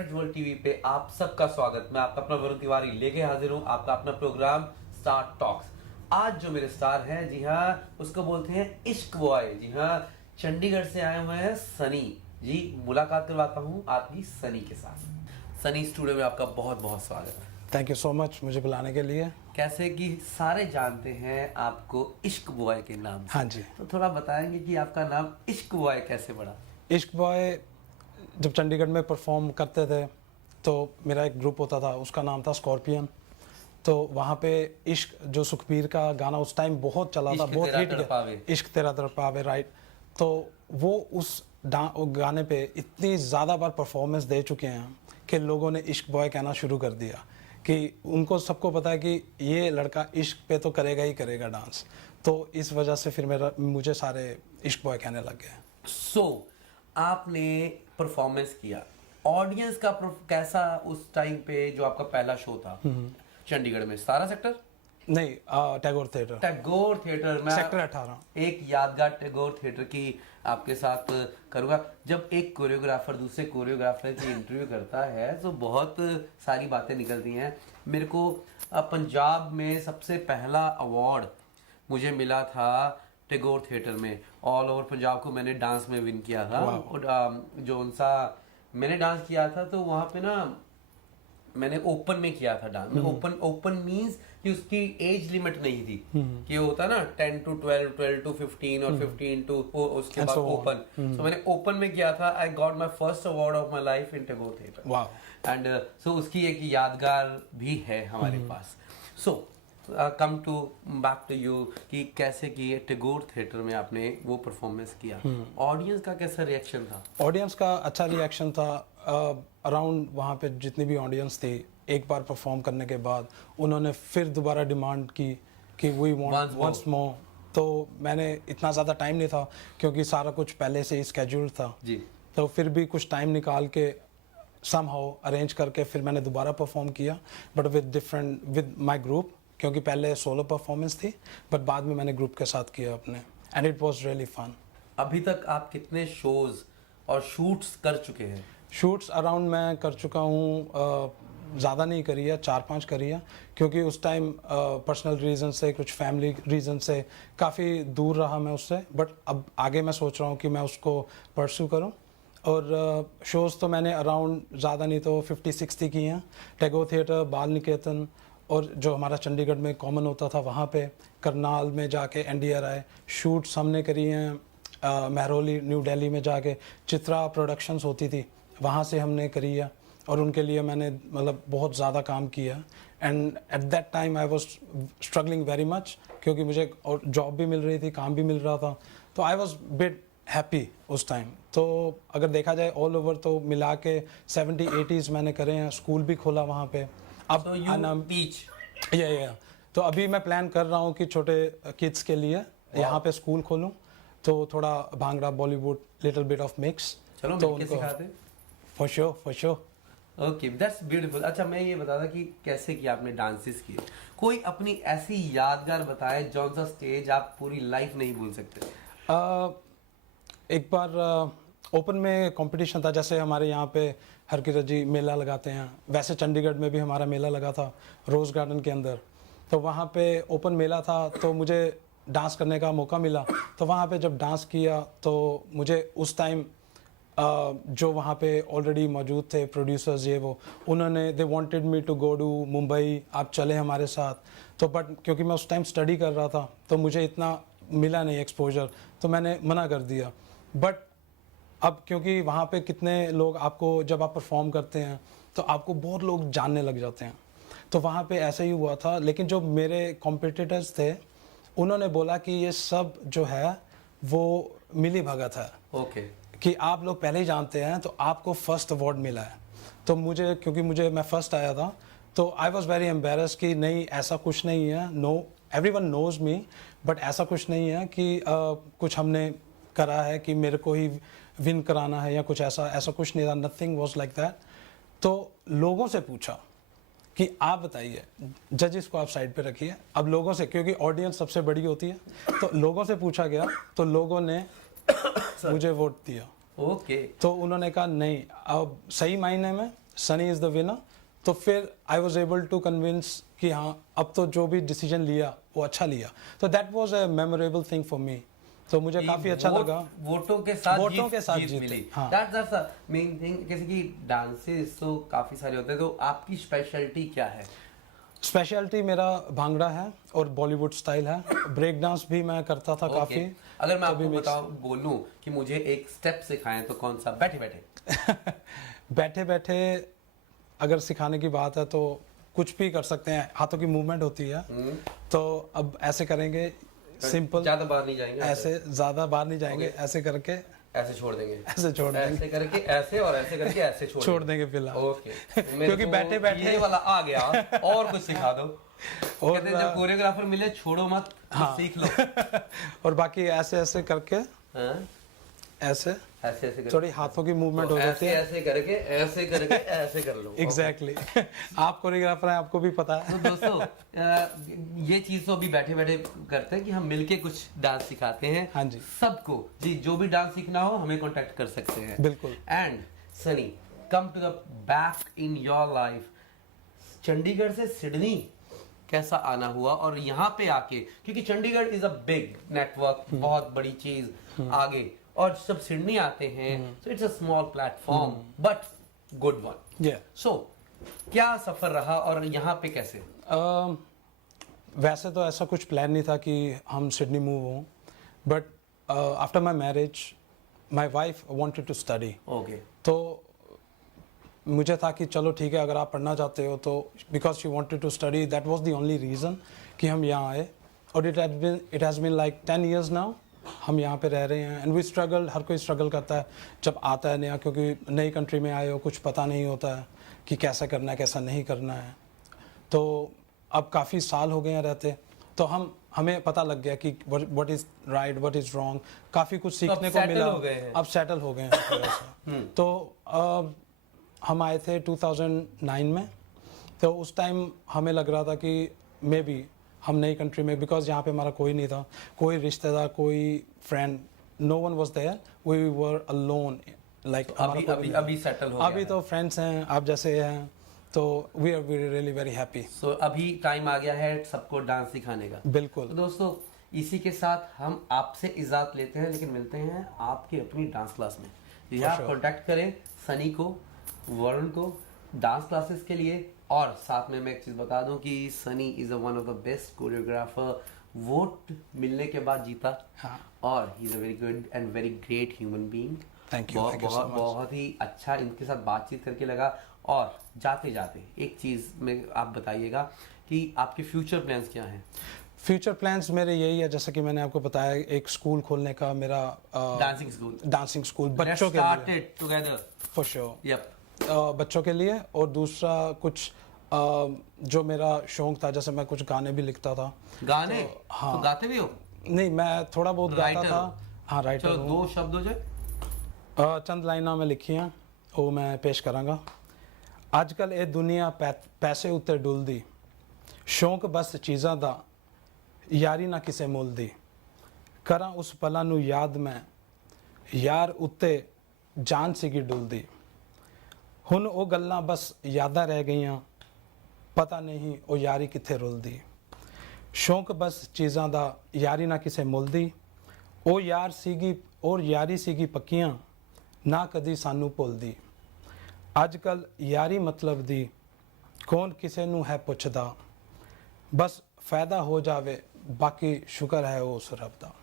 Friends world TV पे आप सबका स्वागत। मैं आपका अपना वरुण तिवारी लेके हाजिर हूँ आपका अपना प्रोग्राम स्टार टॉक्स। आज जो मेरे स्टार हैं, जी हाँ, उसको बोलते हैं इश्क बॉय। जी हाँ, चंडीगढ़ से आए हुए हैं सनी जी। मुलाकात करवाता हूँ आपकी सनी के साथ। सनी स्टूडियो में आपका बहुत बहुत स्वागत है। थैंक यू सो मच मुझे बुलाने के लिए। कैसे कि सारे जानते हैं आपको इश्क बॉय के नाम से। हाँ जी। तो थोड़ा बताएंगे कि आपका नाम इश्क बॉय कैसे पड़ा? इश्क बॉय जब चंडीगढ़ में परफॉर्म करते थे तो मेरा एक ग्रुप होता था, उसका नाम था स्कॉर्पियन। तो वहाँ पे इश्क जो सुखबीर का गाना उस टाइम बहुत चला था, बहुत हिट गया, इश्क तेरा तड़पावे, राइट। तो वो उस गाने पे इतनी ज़्यादा बार परफॉर्मेंस दे चुके हैं कि लोगों ने इश्क बॉय कहना शुरू कर दिया कि उनको सबको पता है कि ये लड़का इश्क पे तो करेगा ही करेगा डांस। तो इस वजह से फिर मुझे सारे इश्क बॉय कहने लग गए। आपने परफॉर्मेंस किया, ऑडियंस का कैसा उस टाइम पे जो आपका पहला शो था चंडीगढ़ में? 17 सेक्टर नहीं, टैगोर थिएटर। मैं सेक्टर 18 एक यादगार टैगोर थिएटर की आपके साथ करूंगा। जब एक कोरियोग्राफर दूसरे कोरियोग्राफर की इंटरव्यू करता है तो बहुत सारी बातें निकलती हैं। मेरे को पंजाब में सबसे पहला अवार्ड मुझे मिला था टैगोर थिएटर में। ऑल ओवर पंजाब को मैंने डांस में विन किया था। और जो उनसा मैंने डांस किया था तो वहाँ पे ना मैंने ओपन में किया था डांस। ओपन मींस कि उसकी एज लिमिट नहीं थी कि होता ना 10 to 12, 12 to 15 और 15 to उसके बाद ओपन। तो मैंने ओपन में किया था। I got my first award of my life in Tagore theatre. And so उसकी एक यादगार भी है हमारे पास। So come to back to you कि कैसे कि टैगोर थिएटर में आपने वो परफॉर्मेंस किया, ऑडियंस का कैसा रिएक्शन था? ऑडियंस का अच्छा रिएक्शन था। अराउंड वहाँ पे जितनी भी ऑडियंस थी, एक बार परफॉर्म करने के बाद उन्होंने फिर दोबारा डिमांड की कि वी वांट वंस मोर। तो मैंने इतना ज़्यादा टाइम नहीं था क्योंकि सारा कुछ पहले से ही स्केड्यूल था जी। तो फिर भी कुछ टाइम निकाल के समहाउ अरेंज करके फिर मैंने दोबारा परफॉर्म किया, बट विद माई ग्रुप, क्योंकि पहले सोलो परफॉर्मेंस थी बट बाद में मैंने ग्रुप के साथ किया अपने, and it was really fun. अभी तक आप कितने शोज और शूट्स कर चुके हैं? शूट्स अराउंड मैं कर चुका हूँ, ज़्यादा नहीं करी है, 4-5 करी है, क्योंकि उस टाइम पर्सनल रीज़न से, कुछ फैमिली रीज़न से काफ़ी दूर रहा मैं उससे। बट अब आगे मैं सोच रहा हूँ कि मैं उसको परस्यू करूँ। और शोज़ तो मैंने अराउंड ज़्यादा नहीं तो 50-60 की हैं। टैगोर थिएटर, बाल निकेतन, और जो हमारा चंडीगढ़ में कॉमन होता था वहाँ पे, करनाल में जाके NDRI शूट्स हमने करी हैं। महरौली न्यू दिल्ली में जाके चित्रा प्रोडक्शंस होती थी, वहाँ से हमने करी है और उनके लिए मैंने मतलब बहुत ज़्यादा काम किया। And at that time I was struggling very much, क्योंकि मुझे और जॉब भी मिल रही थी, काम भी मिल रहा था, तो आई वाज बिट हैप्पी उस टाइम। तो अगर देखा जाए ऑल ओवर तो मिला के 70-80s मैंने करे हैं। स्कूल भी खोला वहाँ पे। अब या तो अभी मैं प्लान कर रहा हूँ कि छोटे किड्स के लिए यहाँ पे स्कूल खोलूँ, तो थोड़ा bhangra, Bollywood, little bit of mix. चलो तो उनको सिखाते। For sure. Okay, that's beautiful. अच्छा, मैं ये बता था कि कैसे कि आपने डांसेस किए, कोई अपनी ऐसी यादगार बताए जौन सा स्टेज आप पूरी लाइफ नहीं भूल सकते? एक बार ओपन में कंपटीशन था, जैसे हमारे यहाँ पे हर की रजी मेला लगाते हैं, वैसे चंडीगढ़ में भी हमारा मेला लगा था रोज़ गार्डन के अंदर। तो वहाँ पे ओपन मेला था तो मुझे डांस करने का मौका मिला। तो वहाँ पे जब डांस किया तो मुझे उस टाइम जो वहाँ पे ऑलरेडी मौजूद थे प्रोड्यूसर्स, ये वो, उन्होंने they wanted me to go to Mumbai, आप चले हमारे साथ। तो बट क्योंकि मैं उस टाइम स्टडी कर रहा था तो मुझे इतना मिला नहीं एक्सपोजर, तो मैंने मना कर दिया। बट अब क्योंकि वहाँ पे कितने लोग आपको, जब आप परफॉर्म करते हैं तो आपको बहुत लोग जानने लग जाते हैं, तो वहाँ पे ऐसा ही हुआ था। लेकिन जो मेरे कॉम्पिटिटर्स थे उन्होंने बोला कि ये सब जो है वो मिली भगत है। ओके। कि आप लोग पहले ही जानते हैं तो आपको फर्स्ट अवार्ड मिला है। तो मुझे, क्योंकि मैं फर्स्ट आया था, तो आई वॉज वेरी एम्बेरस कि नहीं ऐसा कुछ नहीं है, no everyone knows me, but ऐसा कुछ नहीं है कि कुछ हमने करा है कि मेरे को ही विन कराना है या कुछ ऐसा कुछ नहीं था, नथिंग वॉज लाइक दैट। तो लोगों से पूछा कि आप बताइए, जजेस को आप साइड पे रखिए, अब लोगों से, क्योंकि ऑडियंस सबसे बड़ी होती है, तो लोगों से पूछा गया तो लोगों ने मुझे वोट दिया। ओके। तो उन्होंने कहा नहीं, अब सही मायने में सनी इज़ द विनर, तो फिर I was able to convince कि हाँ अब तो जो भी डिसीजन लिया वो अच्छा लिया, तो that was a memorable thing for me, तो मुझे काफ़ी अच्छा लगा। वोटों के साथ जीत मिली। हाँ। That's the main thing। जैसे कि डांसेस तो काफी सारे होते हैं, तो आपकी स्पेशलिटी क्या है? स्पेशलिटी मेरा भांगड़ा है और बॉलीवुड स्टाइल है, ब्रेक डांस भी मैं करता था काफ़ी। अगर मैं आपको बोलूं कि मुझे एक स्टेप सिखाएं तो कौन सा? बैठे बैठे बैठे बैठे अगर सिखाने की बात है तो कुछ भी कर सकते हैं, हाथों की मूवमेंट होती है। तो अब ऐसे करेंगे, सिंपल, ज्यादा बाहर नहीं जाएंगे, ऐसे ज़्यादा बाहर नहीं जाएंगे, ऐसे करके ऐसे छोड़ देंगे, ऐसे छोड़ देंगे, ऐसे करके ऐसे, और ऐसे करके ऐसे छोड़ देंगे फिलहाल। ओके। क्योंकि बैठे बैठे ये वाला आ गया, और कुछ सिखा दो। और कहते हैं जब कोरियोग्राफर मिले छोड़ो मत, हाँ। सीख लो। और बाकी ऐसे ऐसे करके, हाँ? ऐसे ऐसे ऐसे करके, थोड़ी हाथों की मूवमेंट हो जाती है, ऐसे करके ऐसे कर लो। एग्जैक्टली। आप कोरियोग्राफर हैं, आपको भी पता है। तो दोस्तों ये चीज तो अभी बैठे बैठे करते हैं कि हम मिलके कुछ डांस सिखाते हैं। हाँ जी। सबको जी, जो भी डांस सीखना हो हमें कांटेक्ट कर सकते हैं। बिल्कुल। And Sunny, come to the back in your life. Chandigarh से सिडनी कैसा आना हुआ, और यहाँ पे आके, क्योंकि Chandigarh is a big network, बहुत बड़ी चीज आगे, और सब सिडनी आते हैं, so it's a small platform but good one. So क्या सफर रहा और यहाँ पे कैसे? वैसे तो ऐसा कुछ प्लान नहीं था कि हम सिडनी मूव हों, but after my marriage my wife wanted to study. Okay. तो मुझे था कि चलो ठीक है, अगर आप पढ़ना चाहते हो तो, because she wanted to study, that was the only reason कि हम यहाँ आए। और it has been like 10 years now हम यहाँ पे रह रहे हैं। एंड वी स्ट्रगल, हर कोई स्ट्रगल करता है जब आता है नया, क्योंकि नई कंट्री में आए हो, कुछ पता नहीं होता है कि कैसा करना है कैसा नहीं करना है। तो अब काफ़ी साल हो गए हैं रहते, तो हमें पता लग गया कि what is right, what is wrong, काफ़ी कुछ सीखने को मिला। अब सेटल हो गए हैं थोड़ा सा। तो हम आए थे 2009 में, तो उस टाइम हमें लग रहा था कि मे बी हम नई कंट्री में, बिकॉज यहाँ पे हमारा कोई नहीं था, कोई रिश्तेदार, कोई friend, no one was there, we were alone. Like अभी सेटल हो गया अभी तो फ्रेंड्स हैं, आप जैसे हैं, तो we are really very happy. So अभी टाइम आ गया है सबको डांस सिखाने का। बिल्कुल। तो दोस्तों इसी के साथ हम आपसे इजाजत लेते हैं, लेकिन मिलते हैं आपकी अपनी डांस क्लास में। जी आप कॉन्टैक्ट करें सनी को, वरुण को डांस क्लासेस के लिए। और साथ में मैं एक चीज बता दूं कि Sunny is one of the best choreographer, vote मिलने के बाद जीता। हाँ। और he is a very good and very great human being. Thank you. बहुत ही अच्छा इनके साथ बातचीत करके लगा। और जाते जाते एक चीज में आप बताइएगा कि आपके फ्यूचर प्लान्स क्या हैं? फ्यूचर प्लान्स मेरे यही है, जैसा कि मैंने आपको बताया, एक स्कूल खोलने का मेरा, डांसिंग स्कूल बच्चों के लिए, टुगेदर फॉर श्योर। यप। बच्चों के लिए, और दूसरा कुछ जो मेरा शौक था, जैसे मैं कुछ गाने भी लिखता था। गाने? हाँ। तो गाते भी हो? नहीं, मैं थोड़ा बहुत गाता था। हाँ, राइटर। चलो 2 शब्द हो जाए। चंद लाइना में लिखी हैं, वो मैं पेश करांगा। अजकल ये दुनिया पैसे उत्ते डुलदी, शौक बस चीज़ां दा, यारी ना किसे मुल दी, करा उस पला नू याद मैं, यार उत्ते जान सीगी डुलदी, हुन ओ गल्लां बस यादां रह गईयां, पता नहीं ओ यारी किथे रुलदी, शौक बस चीज़ां दा, यारी ना किसे मुल दी, ओ यार सीगी और यारी सीगी पक्कियां, ना कदी सानू भुलदी, अजकल यारी मतलब दी, कौन किसे नू है पुछदा, बस फायदा हो जावे, बाकी शुक्र है उस रब दा।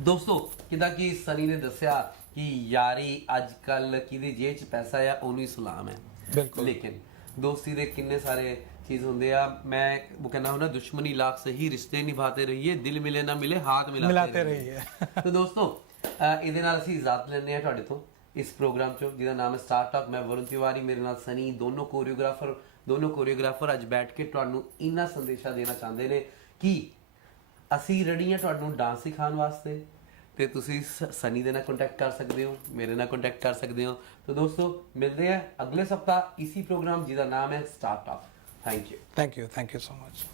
दोस्तों किदा कि सनी ने दस्या कि यारी अजकल किदी जेब च पैसा या ओनू ही सलाम है। बिल्कुल। लेकिन दोस्ती दे किन्ने सारे चीज होंदे आ। मैं वो कहना हूं ना, दुश्मनी लाख सही, रिश्ते निभाते रहिए, दिल मिले ना मिले हाथ मिलाते रहिए। तो दोस्तों ਇਹਦੇ ਨਾਲ ਅਸੀਂ ਇਜਾਜ਼ਤ ਲੈਂਦੇ ਹਾਂ ਤੁਹਾਡੇ ਤੋਂ ਇਸ ਪ੍ਰੋਗਰਾਮ ਚੋਂ, ਜਿਹਦਾ ਨਾਮ ਹੈ ਸਟਾਰ ਟਾਕ। ਮੈਂ ਵरुण ਤਿਵਾਰੀ, ਮੇਰੇ ਨਾਲ ਸਨੀ, ਦੋਨੋਂ ਕੋਰੀਓਗ੍ਰਾਫਰ ਅੱਜ ਬੈਠ ਕੇ ਤੁਹਾਨੂੰ ਇੰਨਾ ਸੰਦੇਸ਼ਾ ਦੇਣਾ ਚਾਹੁੰਦੇ ਨੇ ਕਿ ਅਸੀਂ ਰੈਡੀ ਹਾਂ ਤੁਹਾਨੂੰ ਡਾਂਸ ਸਿਖਾਉਣ ਵਾਸਤੇ, ਤੇ ਤੁਸੀਂ ਸਨੀ ਦੇ ਨਾਲ ਕੰਟੈਕਟ ਕਰ ਸਕਦੇ ਹੋ, ਮੇਰੇ ਨਾਲ ਕੰਟੈਕਟ ਕਰ ਸਕਦੇ ਹੋ। तो दोस्तों मिलते हैं अगले सप्ताह इसी प्रोग्राम, ਜਿਹਦਾ ਨਾਮ ਹੈ star talk. Thank you so much.